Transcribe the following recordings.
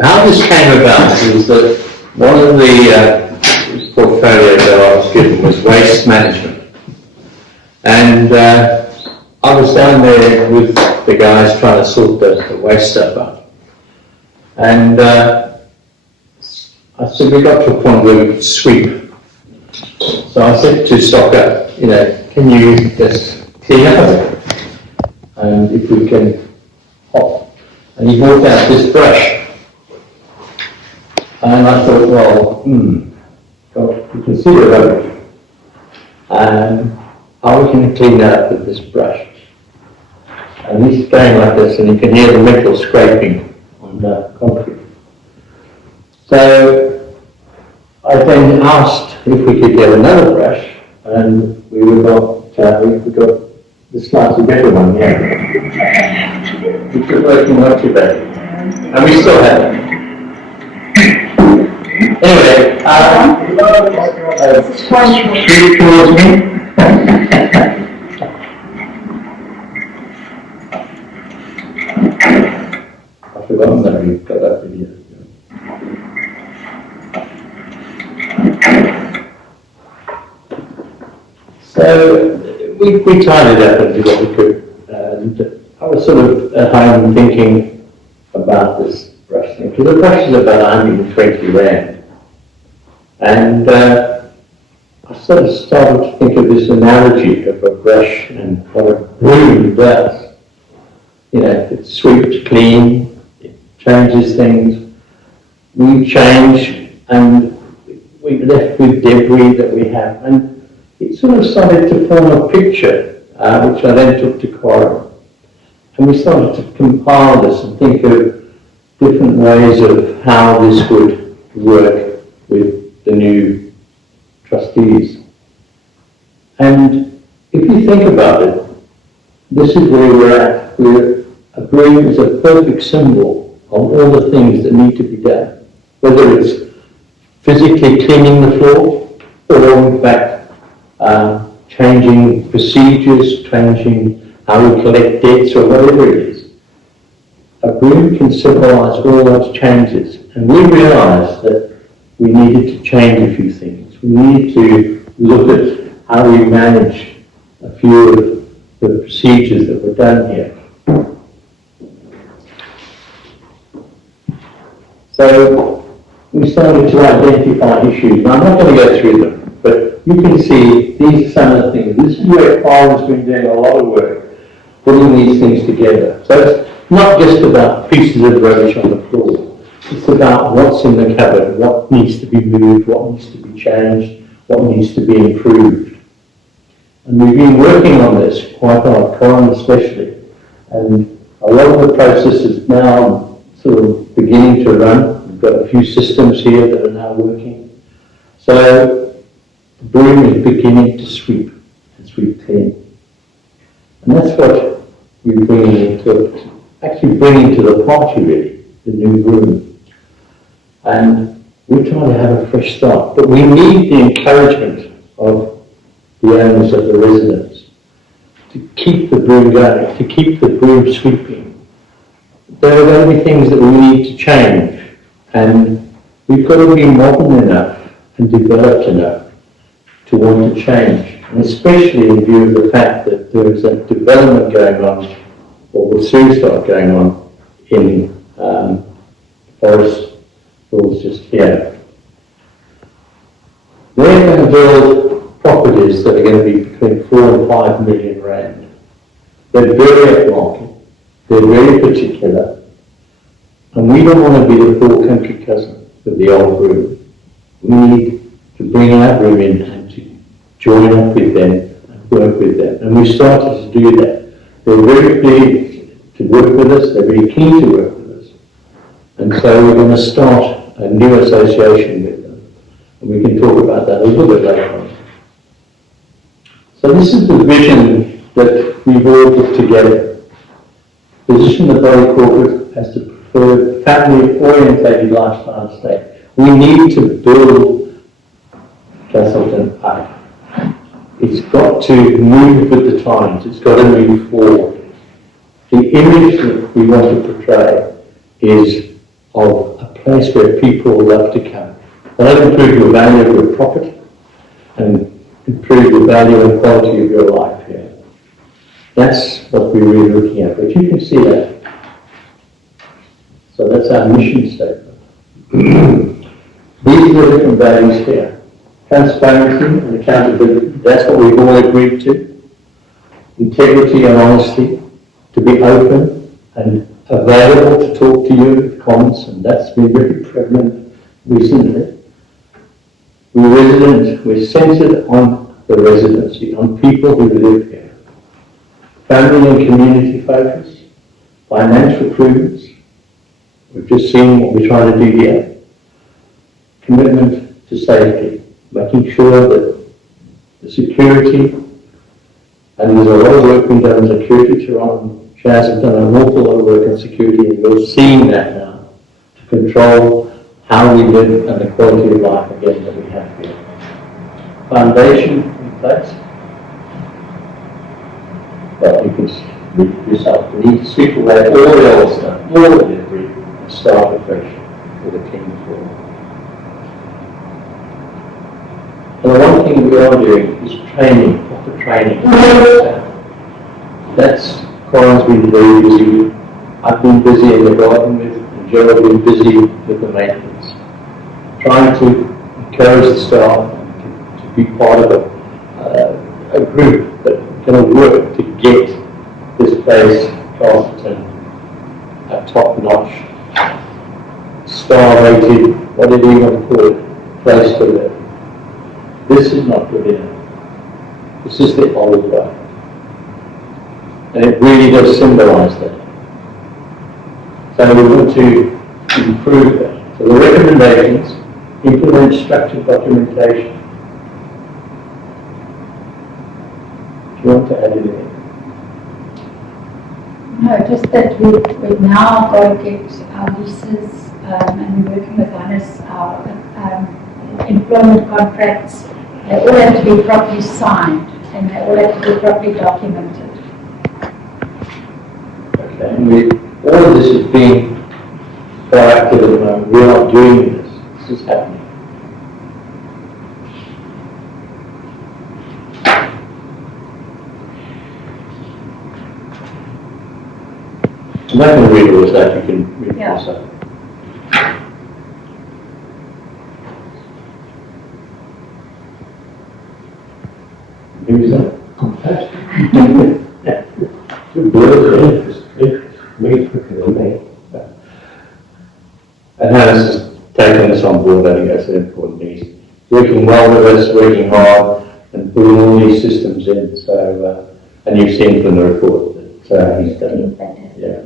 How this came about is that one of the portfolios that I was given was waste management. And I was down there with the guys trying to sort the waste stuff out. And I said, we got to a point where we could sweep. So I said to Stocker, can you just clean up a bit? And if we can hop. And he brought out this brush. And I thought, well, God, you can see the rubbish. And how we can clean that up with this brush? And he's going like this, and you can hear the metal scraping on the concrete. So I then asked if we could get another brush, and we got the slightly better one, which was working not too bad. And we still have it. Anyway, towards me. I've forgotten that we've got that video. So we tied it up and did what we could. And I was sort of at home thinking about this brush thing, because the brush is about 120 rand. And I sort of started to think of this analogy of a brush and what a broom does. It sweeps clean, it changes things. We change and we're left with debris that we have. And it sort of started to form a picture, which I then took to Quorum. And we started to compile this and think of different ways of how this would work with the new trustees. And if you think about it, this is where we're at. A broom is a perfect symbol of all the things that need to be done, whether it's physically cleaning the floor or in fact changing procedures, changing how we collect debts or whatever it is. A broom can symbolize all those changes, and we realized that we needed to change a few things. We needed to look at how we manage a few of the procedures that were done here. So we started to identify issues. Now, I'm not going to go through them, but you can see these are some of the things. This is where Colin's been doing a lot of work, putting these things together. So it's not just about pieces of rubbish on the floor. It's about what's in the cupboard, what needs to be moved, what needs to be changed, what needs to be improved. And we've been working on this quite a lot, Colin especially. And a lot of the process is now sort of beginning to run. We've got a few systems here that are now working. So the broom is beginning to sweep and sweep clean. And that's what we're bringing to the party really, the new broom. And we're trying to have a fresh start, but we need the encouragement of the owners of the residents to keep the broom going, to keep the broom sweeping. There are going to be things that we need to change, and we've got to be modern enough and developed enough to want to change, and especially in view of the fact that there is a development going on, or will soon start going on, in Forest Hills just here. They're going to build properties that are going to be between 4 and 5 million rand. They're very upmarket, they're very particular, and we don't want to be the poor country cousin of the old broom. We need to bring our broom in and to join up with them and work with them. And we started to do that. They're very pleased to work with us, they're very keen to work with us. And so we're going to start a new association with them. And we can talk about that a little bit later on. So this is the vision that we've all put together. Position the body corporate as the preferred family-orientated lifestyle state. We need to build Castleton up. It's got to move with the times. It's got to move forward. The image that we want to portray is of a place where people love to come. That'll improve your value of your property and improve the value and quality of your life here. That's what we're really looking at, but you can see that. So that's our mission statement. These are the different values here. Transparency and accountability, that's what we've all agreed to. Integrity and honesty, to be open and available to talk to you with comments, and that's been very prevalent recently. We're centred on the residency, on people who live here. Family and community focus, financial prudence, we've just seen what we're trying to do here. Commitment to safety, making sure that the security, and there's a lot of work being done on security. Toronto Chaz have done an awful lot of work on security, and we're seeing that now, to control how we live and the quality of life again that we have here. Foundation in place. But you can read yourself. We need to sweep away all the old stuff, all the debris, and start afresh with a clean floor. And the one thing we are doing is training, proper training. That's Corin's been very busy with. I've been busy in the garden with, and Joe has been busy with the maintenance. Trying to encourage the staff to be part of a group that can work to get this place, Carlton, a top-notch, star-rated, whatever you want to call it, place to live. This is not good enough. This is the old way. And it really does symbolise that. So we want to improve that. So the recommendations, implement structured documentation. Do you want to add anything? No, just that we've now got to get our leases and we're working with Hannes, our employment contracts. They all have to be properly signed and they all have to be properly documented. Okay, and all of this is being proactive at the moment. We're not doing this. This is happening. I'm not going to read all this out, you can read this out. Who's that? Two blurs, way quicker than me. And Hannes has taken us on board. I think that's an important thing. He's working well with us, working hard, and putting all these systems in. So, and you've seen from the report that he's done. Yeah.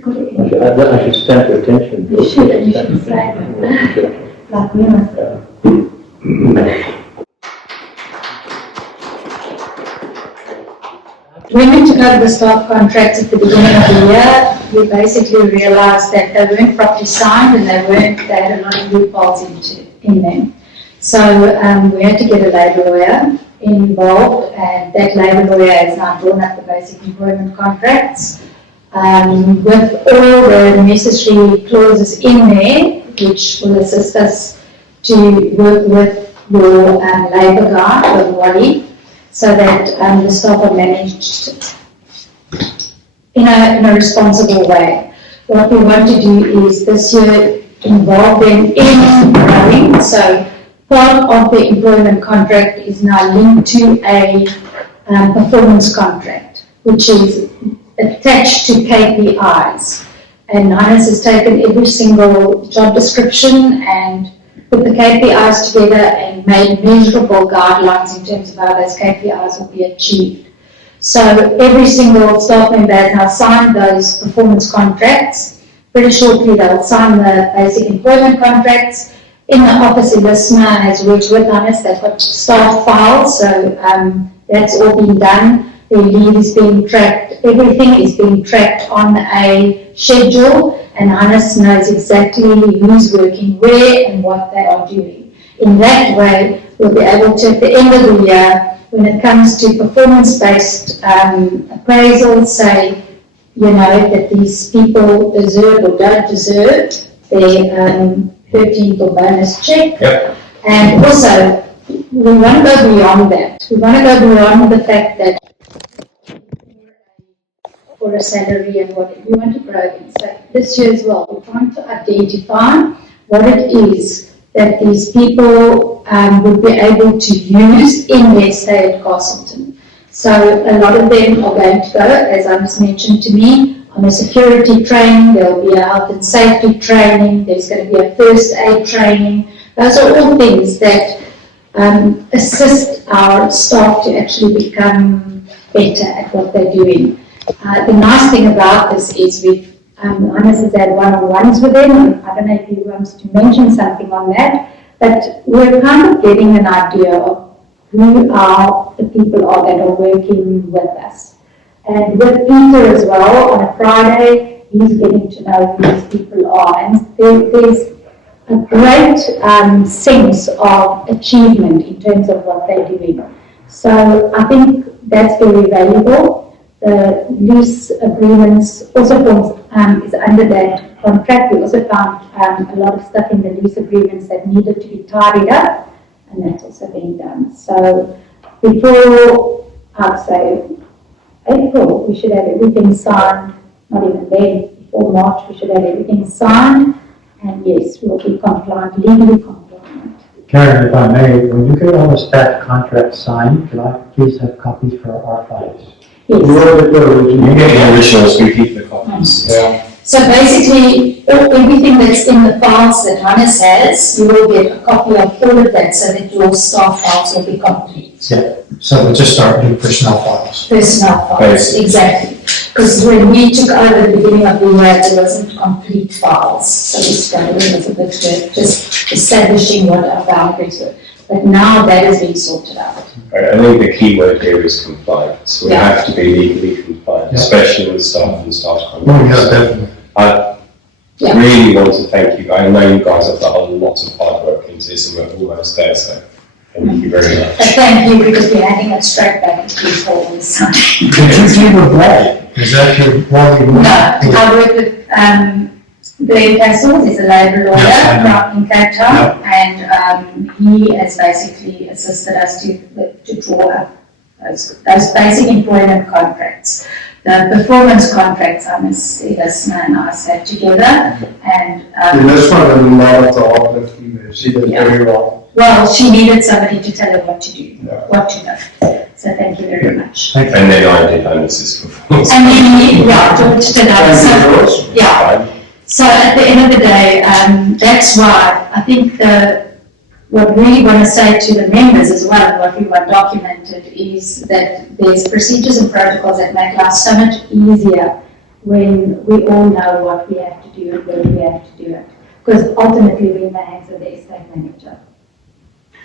I should stand for attention. You should, and you should say like we must. When we took over the staff contracts at the beginning of the year, we basically realised that they weren't properly signed and they had a lot of loopholes in them. So we had to get a labour lawyer involved, and that labour lawyer has now drawn up the basic employment contracts with all the necessary clauses in there, which will assist us to work with your labour guy, or Wally, so that the staff are managed in a responsible way. What we want to do is this year involve them in growing. So part of the employment contract is now linked to a performance contract, which is attached to KPIs. And Hannes has taken every single job description and put the KPIs together and made measurable guidelines in terms of how those KPIs will be achieved. So every single staff member has now signed those performance contracts. Pretty shortly they'll sign the basic employment contracts. In the office, Elisma has worked with Hannes. They've got staff files, so that's all been done. Their leave is being tracked. Everything is being tracked on a schedule, and Hannes knows exactly who's working where and what they are doing. In that way, we'll be able to, at the end of the year, when it comes to performance-based appraisals, say, you know, that these people deserve or don't deserve their 13th or bonus check. Yep. And also, we want to go beyond that. We want to go beyond the fact that for a salary and what we want to grow in. So this year as well, we're trying to identify what it is that these people would be able to use in their stay at Castleton. So a lot of them are going to go, as I was mentioned to me, on a security training, there'll be a health and safety training, there's going to be a first aid training. Those are all things that assist our staff to actually become better at what they're doing. The nice thing about this is we've, Hannes has had one-on-ones with them. I don't know if he wants to mention something on that, but we're kind of getting an idea of who are the people are that are working with us. And with Peter as well, on a Friday, he's getting to know who these people are. And there's a great sense of achievement in terms of what they're doing. So I think that's very valuable. The lease agreements also is under that contract. We also found a lot of stuff in the lease agreements that needed to be tidied up, and that's also being done. So before, I'd say, April, we should have everything signed, not even then, before March, we should have everything signed, and yes, we'll be compliant, legally compliant. Karen, if I may, when you get all the staff contracts signed, can I please have copies for our files? Yes. You get the originals, we keep the copies. Yeah. So basically, everything that's in the files that Hannes has, you will get a copy of all of that so that your staff files will be complete. Yeah. So we'll just start doing personnel files. Personnel files, Basically. exactly. Because when we took over the beginning of the year, there wasn't complete files. So we started with a bit of just establishing what our boundaries were. But now that has been sorted out. I think the key word here is compliance. We have to be legally compliant, especially with staff and staff contracts. Oh, yeah, definitely. I really want to thank you. I know you guys have done a lot of hard work into this and we're almost there, so thank you very much. But thank you, because we're handing it straight back to people all the time. Did you do with Brad? Is that your quality? No, I work with Glenn Castles, he's a labour lawyer in Cape Town, and he has basically assisted us to draw up those basic employment contracts. The performance contracts, I must say, Lisna and I sat together, and this one had a lot of the hard lifting there. She did very well. well, she needed somebody to tell her what to do, what to know. So thank you very much. And then I did Hannes's performance. And then, George did that. So, yeah. So at the end of the day, that's why I think what we want to say to the members as well, and what we want documented, is that there's procedures and protocols that make life so much easier when we all know what we have to do and where we have to do it. Because ultimately we're in the hands of the estate manager.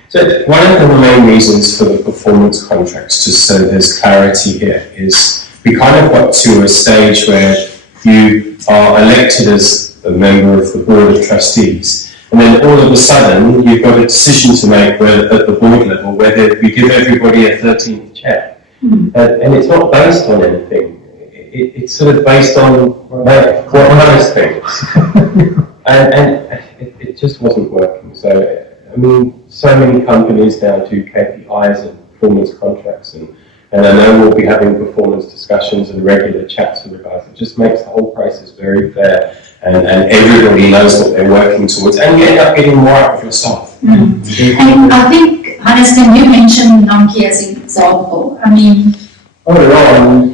So one of the main reasons for the performance contracts, just so there's clarity here, is we kind of got to a stage where you are elected as a member of the board of trustees, and then all of a sudden you've got a decision to make at the board level whether we give everybody a 13th check. And it's not based on anything. It's sort of based on what Hannes thinks. and it just wasn't working. So, I mean, so many companies now do KPIs and performance contracts, and I know we'll be having performance discussions and regular chats with the guys. It just makes the whole process very fair, and everybody knows what they're working towards, and you end up getting more out of your staff. And I think, Hannes, can you mention Nonki as an example? I mean... Oh yeah,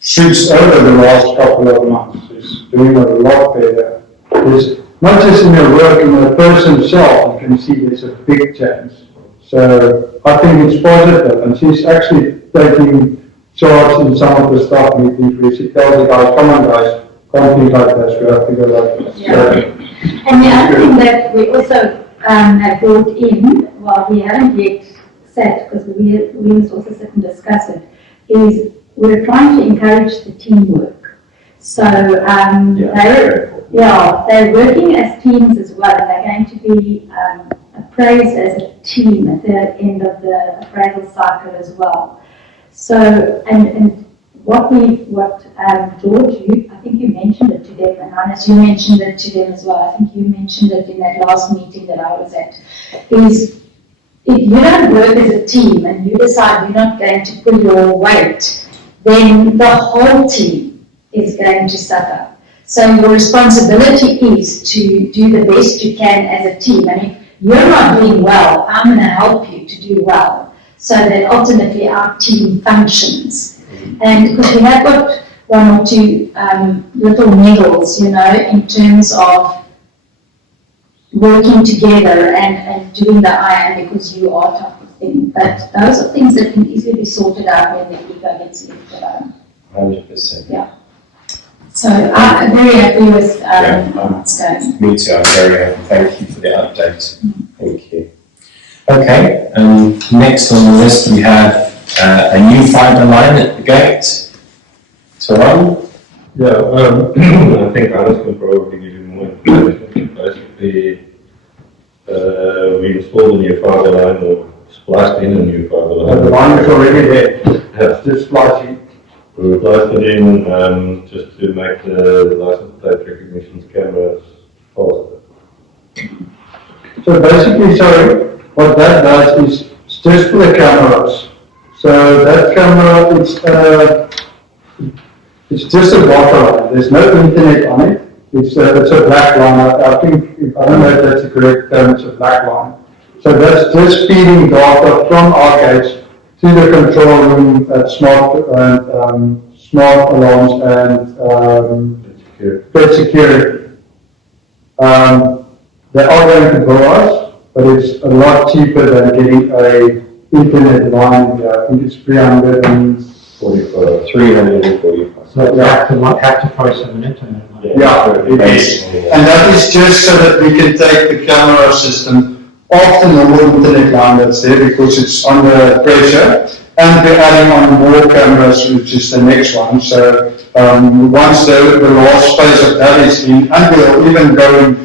she's over the last couple of months. She's doing a lot better. There's, not just in her work, in the person herself, you can see there's a big change. So I think it's positive, and she's actually taking charge in some of the staff meetings where she tells the guys, come on guys, can't think like this, we have to go like this. Yeah. And the other thing that we also have brought in, well, we haven't yet said, because we must also sit and discuss it, is we're trying to encourage the teamwork. So they're working as teams as well, and they're going to be a appraised as a team at the end of the appraisal cycle as well. So, and George, I think you mentioned it to them, and Hannes, you mentioned it to them as well. I think you mentioned it in that last meeting that I was at, is if you don't work as a team and you decide you're not going to pull your weight, then the whole team is going to suffer. So your responsibility is to do the best you can as a team. And if you're not doing well, I'm going to help you to do well, so that ultimately our team functions. And because we have got one or two little niggles, in terms of working together and doing the iron because you are type of thing. But those are things that can easily be sorted out when the ego gets lifted out. 100%. Yeah. So I'm very happy with how it's going. Me too, I'm very happy. Thank you for the update. Thank you. Okay, next on the list we have a new fibre line at the gate. Saran? Yeah, I think Hannes can probably give you more information. Basically, we installed a new fibre line, or spliced in a new fibre line. The line is already there, it's just splicing. We replaced it in just to make the license plate recognition cameras faster. So basically, what that does is it's just for the cameras. So that camera, it's just a water line. There's no internet on it. It's a black line. I think, I don't know if that's the correct term, it's a black line. So that's just feeding data from our gates to the control room at smart alarms and pet security. They are going to bill us, but it's a lot cheaper than getting a internet line. I think it's 345. So you have to price an internet line. Yeah, it is. And that is just so that we can take the camera system off the normal internet line that's there because it's under pressure. And we're adding on more cameras, which is the next one. So once the last phase of that is in, and we'll even go and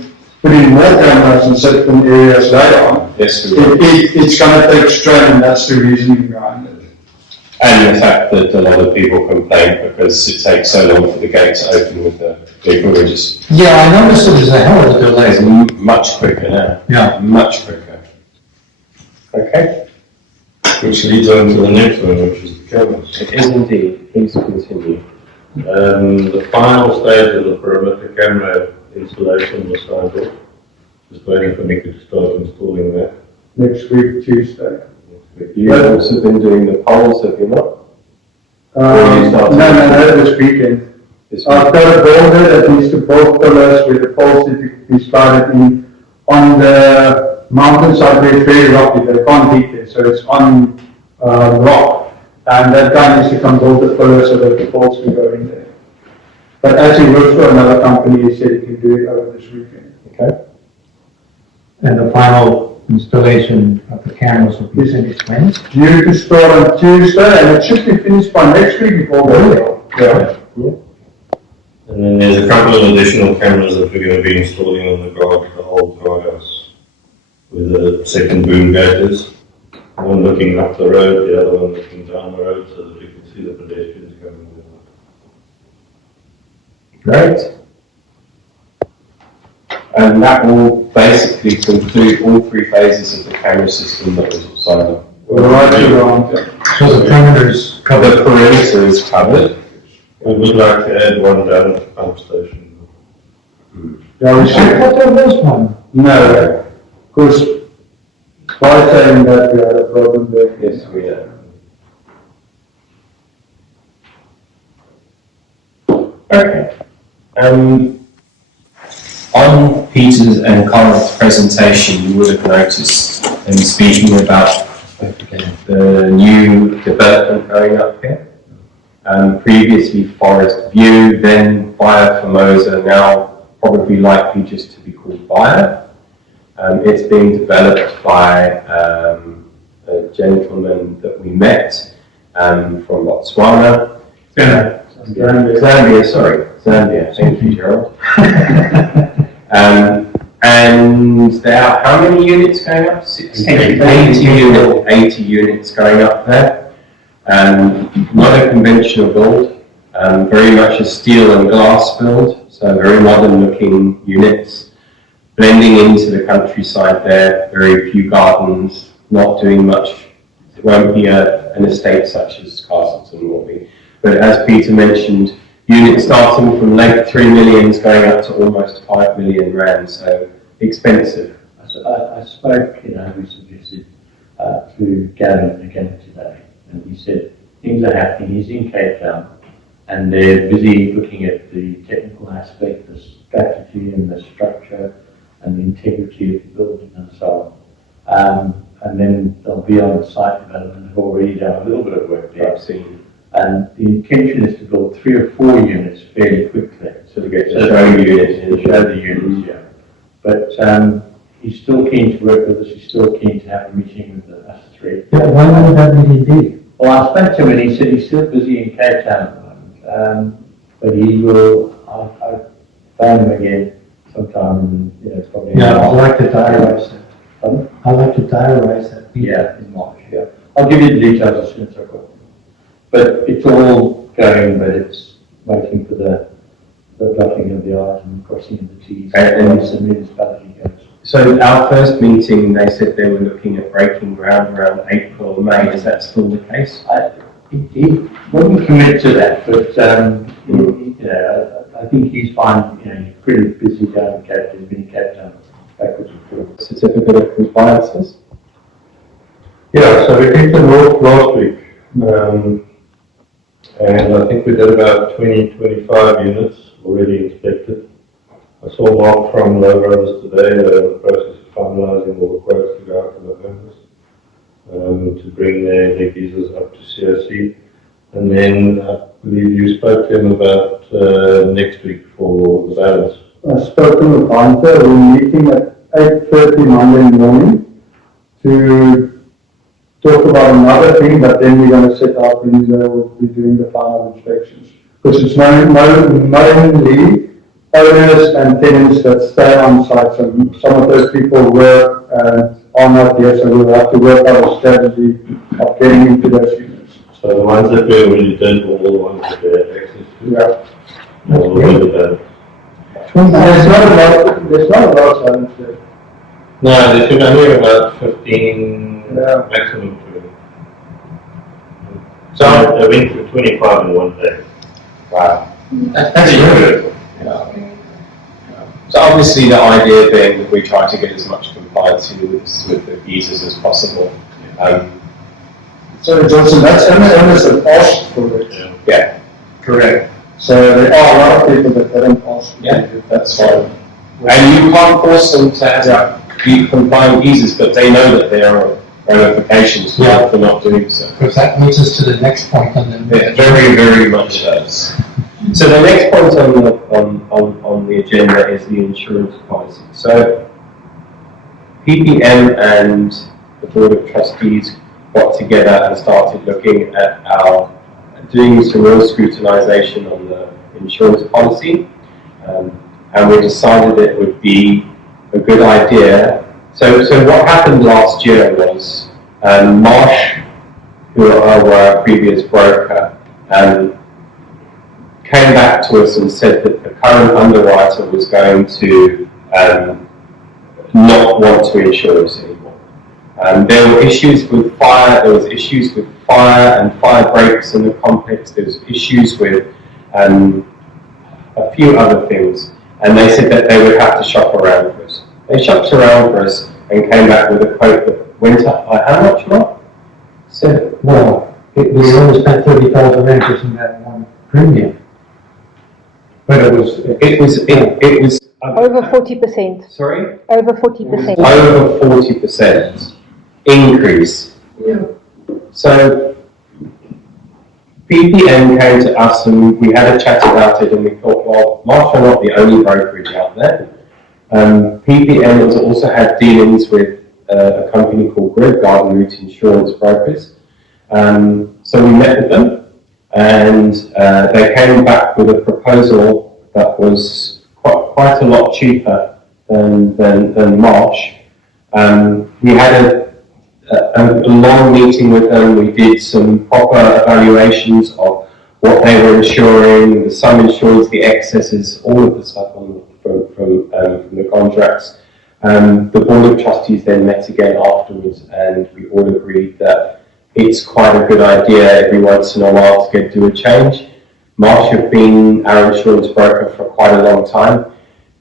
put in more cameras in certain areas later on. Yes, It's going to take strain, and that's the reasoning behind it. And the fact that a lot of people complain because it takes so long for the gate to open with the people who just... Yeah, I noticed there's a hell of a delay. It's much quicker now. Yeah. Much quicker. Okay. Which leads on to the next one, which is the cameras. It is indeed. Please continue. The final stage of the perimeter camera installation was signed off. Just waiting for Nico to start installing that. Next week, Tuesday. You've also been doing the polls, have you not? No, this weekend. I've got a boulder that needs to both pillars with the poles that we started in on the mountainside where it's very rocky. They can't heat it, so it's on rock. And that guy needs to come build the pillars so that the poles can go in there. But as he works for another company, he said he can do it over this weekend. Okay. And the final installation of the cameras will be finished when? Due to start on Tuesday, and it should be finished by next week before the Yeah. And then there's a couple of additional cameras that we're going to be installing on the old guardhouse, with the second boom gators. One looking up the road, the other one looking down the road, so that we can see the pedestrians coming. Great. And that will basically conclude all three phases of the camera system that was signed up. Right around. So the perimeters The perimeter is covered. We would like to add one down at the pump station. Yeah, we I should. thought there was one. No, because by saying that we had a problem there. Yes, we have. Okay. On Peter's and Colin's presentation, you would have noticed them speaking about the new development going up here. Previously Forest View, then Via Formosa, now probably likely just to be called Via. It's being developed by a gentleman that we met from Botswana. Zambia, sorry. Zambia, thank you, Gerald. And there are how many units going up? 80 units going up there. Not a conventional build, very much a steel and glass build, so very modern looking units, blending into the countryside there, very few gardens, not doing much. It won't be an estate such as Castleton will be. But as Peter mentioned, units starting from late 3 millions going up to almost 5 million rand, so expensive. I spoke, we suggested to Gavin again today, and he said things are happening. He's in Cape Town, and they're busy looking at the technical aspect, the strategy and the structure and the integrity of the building and so on. And then they'll be on the site development. They've already done a little bit of work there. I've seen. And the intention is to build 3 or 4 units fairly quickly. So to get to show units. To show the units, yeah. But he's still keen to work with us. He's still keen to have a meeting with us 3. Yeah, when will that meeting be? Well, I spoke to him and he said he's still busy in Cape Town at the moment. But he will, I'll phone him again sometime, probably. Yeah, I'd like to diarize that. Pardon? I'd like to diarize that. Yeah, in March, yeah. I'll give you the details as soon as I've got them. But it's all going, but it's waiting for the dotting of the I's and crossing of the T's as the municipality goes. So our first meeting, they said they were looking at breaking ground around April or May. Is that still the case? He wouldn't commit to that, but I think he's fine. He's pretty busy down in Cape Town, been in Cape Town backwards and forwards. Certificate of compliances? Yeah, so we kicked them off last week. And I think we did about 25 units already inspected. I saw Mark from Low Brothers today. They're in the process of finalising all the quotes to go out to the members to bring their geysers up to COC. And then I believe you spoke to him about next week for the balance. I've spoken with Hunter. We're meeting at 8:30 Monday morning to talk about another thing, but then we're going to set up and we'll be doing the final inspections. Because it's mainly owners and tenants that stay on site. So some of those people work and are not here, so we'll have to work out a strategy of getting into those units. So the ones that we already did were all the ones that we had access to. Yeah. Already done. There's not a lot of silence there. No, there should only be about 15 maximum. So I went through 25 in one day. Wow. That's good. Yeah. So obviously the idea then that we try to get as much compliance with the visas as possible. So Johnson, that's owners that asked for it. Yeah, correct. So there are a lot of people that haven't asked for Yeah, it. that's fine. And you can't force them to be compliant visas, but they know that there are ramifications for not doing so. Because that leads us to the next point on the Yeah, very, very much does. So the next point on the agenda is the insurance policy. So PPM and the Board of Trustees got together and started looking at doing some real scrutinisation on the insurance policy, and we decided it would be a good idea. So what happened last year was Marsh, who are our previous broker, came back to us and said that the current underwriter was going to not want to insure us anymore. There were issues with fire. There was issues with fire and fire breaks in the complex. There was issues with a few other things, and they said that they would have to shop around for us. They shopped around for us and came back with a quote that went up by how much, Mark? So, well, we only spent 30,000 rand just in that one premium. But it was Over 40%. sorry? Over 40%. Over 40% increase. Yeah. So PPM came to us and we had a chat about it, and we thought, well, Marsh are not the only brokerage out there. PPM has also had dealings with a company called Grid, Garden Route Insurance Brokers. So we met with them, and they came back with a proposal that was quite a lot cheaper than Marsh. We had a long meeting with them. We did some proper evaluations of what they were insuring, the sum insurance, the excesses, all of the stuff from the contracts. The Board of Trustees then met again afterwards, and we all agreed that it's quite a good idea every once in a while to do a change. Marsh have been our insurance broker for quite a long time.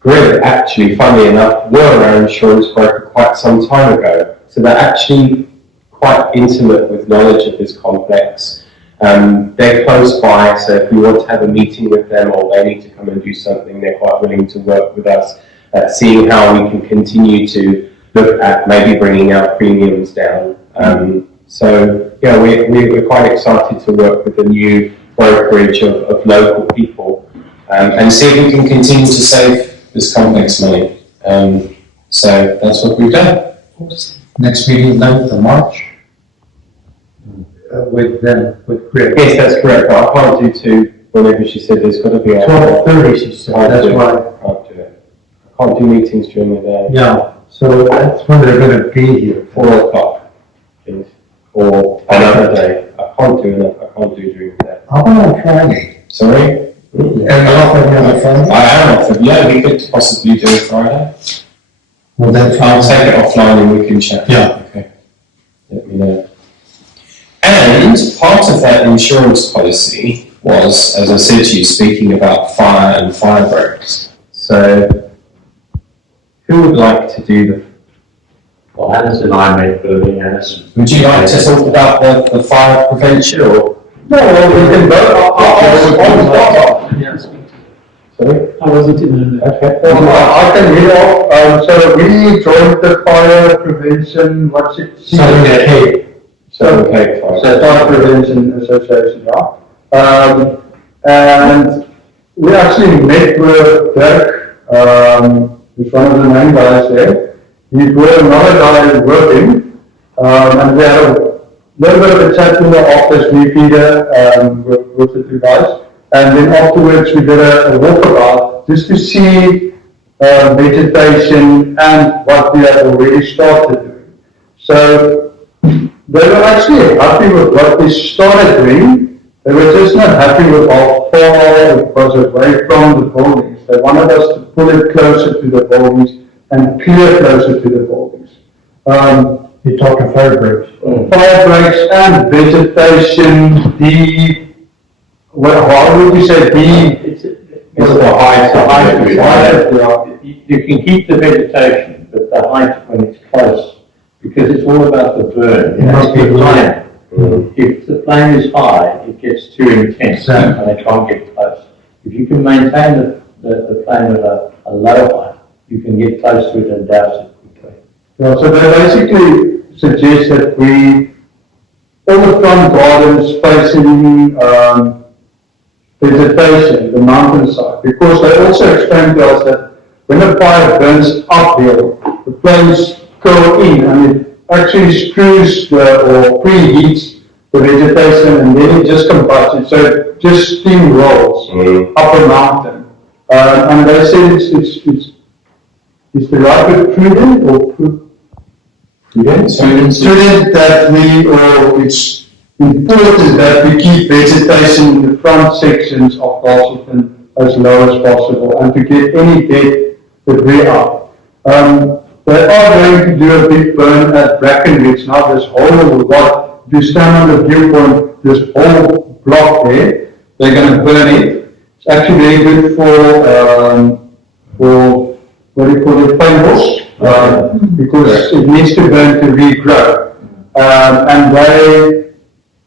Grid, actually, funnily enough, were our insurance broker quite some time ago. So they're actually quite intimate with knowledge of this complex. They're close by, so if we want to have a meeting with them or they need to come and do something, they're quite willing to work with us at seeing how we can continue to look at maybe bringing our premiums down. So yeah, we're quite excited to work with the new brokerage of local people and see if we can continue to save this complex money. So that's what we've done. Next meeting, 9th of March. With them, with Chris. Yes, that's correct, but I can't do two whenever she said there's got to be a... 12:30, she said, that's why. I can't do it. I can't do meetings during the day. Yeah, so that's when they're gonna be here. 4 o'clock, please. Or another day. I can't do during the day. How about on Friday? Sorry? And you're off on the Friday? I am off. Yeah, we could possibly do it Friday. Well, then I'll take it offline and we can chat. Yeah. Okay. Let me know. And part of that insurance policy was, as I said to you, speaking about fire and fire breaks. So, who would like to do the... Well, Alice and I made building, Alice. Would you like to talk about the fire prevention or... No, well, we can go, I'll start. Sorry? I wasn't in the... Okay. I can read off, so we joined the fire prevention, what's it? Southern Cape Fire. So Fire Prevention Association, yeah. And we actually met with Dirk, who's one of the main guys there. He brought another guy with him, and we had a little bit of a chat in the office, we Peter, with the two guys. And then afterwards we did a walkabout just to see vegetation and what we had already started doing. So they were actually happy with what we started doing. They were just not happy with how far it was away from the buildings. They wanted us to pull it closer to the buildings and clear closer to the buildings. You're talking fire breaks. Fire breaks and vegetation, how would you say, It's the height. You can keep the vegetation, but the height when it's close, because it's all about the burn. It must be flame. If the flame is high, it gets too intense and they can't get close. If you can maintain the flame at a low height, you can get close to it and douse it quickly. Yeah, so they basically suggest that all the front gardens facing vegetation, the mountainside, because they also explained to us that when a fire burns uphill, the flames go in and it actually screws or preheats the vegetation and then it just combusts it, so it just steam rolls up a mountain. And they said it's the right word, prudent or Prudence that it's important that we keep vegetation in the front sections of Castleton as low as possible and to get any dead debris out. They are going to do a big burn at Brackenridge now. This whole lot, if you stand on the viewpoint, this whole block there, they're going to burn it. It's actually very good for what do you call it, paintballs, because it needs to burn to regrow. And they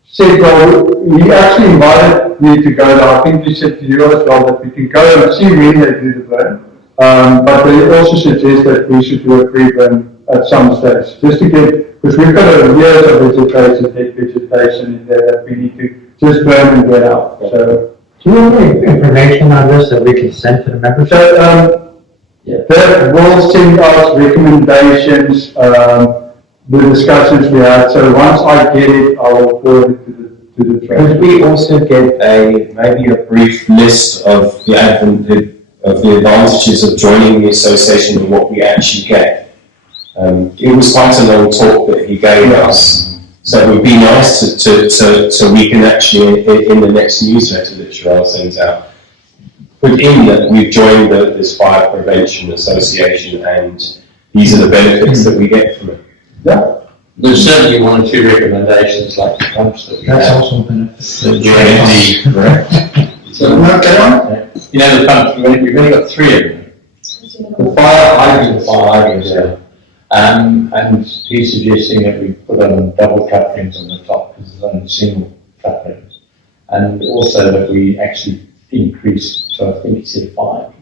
said, well, he actually invited me to go there. I think he said to you as well that we can go and see when they do the burn. But they also suggest that we should do a pre-burn at some stage, just to get, because we've got years of vegetation, dead vegetation in there that we need to just burn and get out. So, do you have any information on this that we can send to the members? So, that will send us recommendations, the discussions we had. So once I get it, I will forward it to the Could we also get maybe a brief list of the of the advantages of joining the association and what we actually get. It was quite a long talk that he gave us, so it would be nice so we can actually, in the next newsletter that Cheryl sends out, put in that we've joined this Fire Prevention Association and these are the benefits that we get from it. Yeah. There's certainly one or two recommendations like the pumps that we That's have. also been The JND, correct? So, you know, the pumps, we've only got 3 of them. The fire hydrants, yeah. And he's suggesting that we put on double couplings on the top because there's only single couplings. And also that we actually increase, so I think he said 5.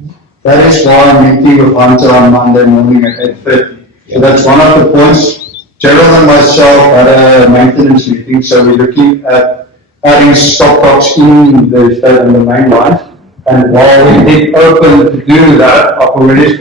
That is why I'm meeting with Hunter on Monday morning at 8:30. So that's one of the points. Gerald and myself had a maintenance meeting, so we're looking at adding stopcocks in the state and the main lines. And while we did open to do that, I've already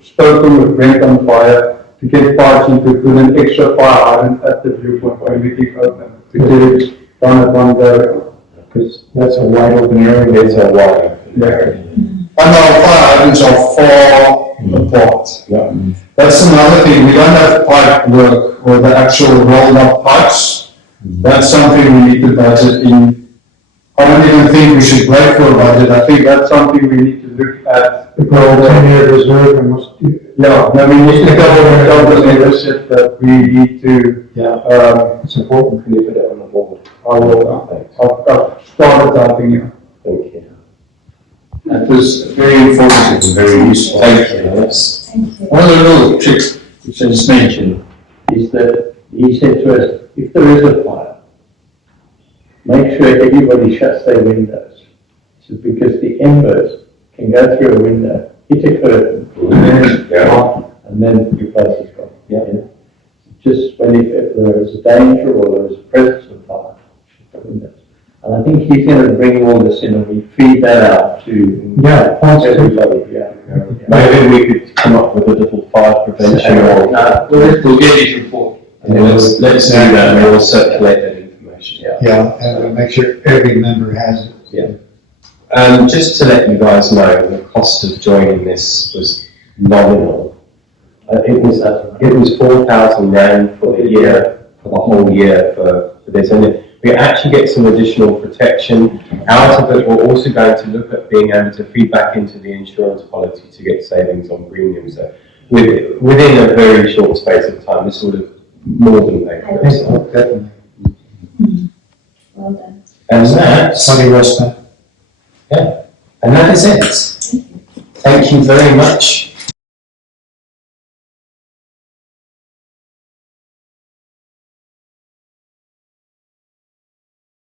spoken with Brent on fire to get parts and to put an extra fire hydrant at the viewpoint where we keep open, to get it done at one go. Because that's a wide open area. It's a wide open area. And our fire hydrants are far apart. Yeah. That's another thing, we don't have pipe work or the actual rolled up pipes. That's something we need to budget in. I don't even think we should wait for a budget, I think that's something we need to look at. The goal 10-year reserve and must do. Yeah, no, we need to tell the leadership that we need to, It's important for you to put it on the board. I've started typing it. Thank you. That was very informative and very useful. Thank you. That's, Thank you. One of the little tricks which I just mentioned is that he said to us, if there is a fire, make sure everybody shuts their windows. So because the embers can go through a window, hit a curtain, and then your place is gone. Yeah. Just when if there is a danger or there is a presence of fire, shut the windows. And I think he's going to bring all this in and we feed that out to everybody. Yeah. maybe we could come up with a little fire prevention or We'll get his report. let's do that and we'll circulate that information. Yeah, and make sure every member has it. Just to let you guys know, the cost of joining this was nominal. It was 4,000 rand for the year, for the whole year for this. And we actually get some additional protection. Out of it, we're also going to look at being able to feed back into the insurance policy to get savings on premiums. So within a very short space of time, this would have more than paid for itself. Definitely. Well done. And that's, Money well spent. and that is it. Thank you very much.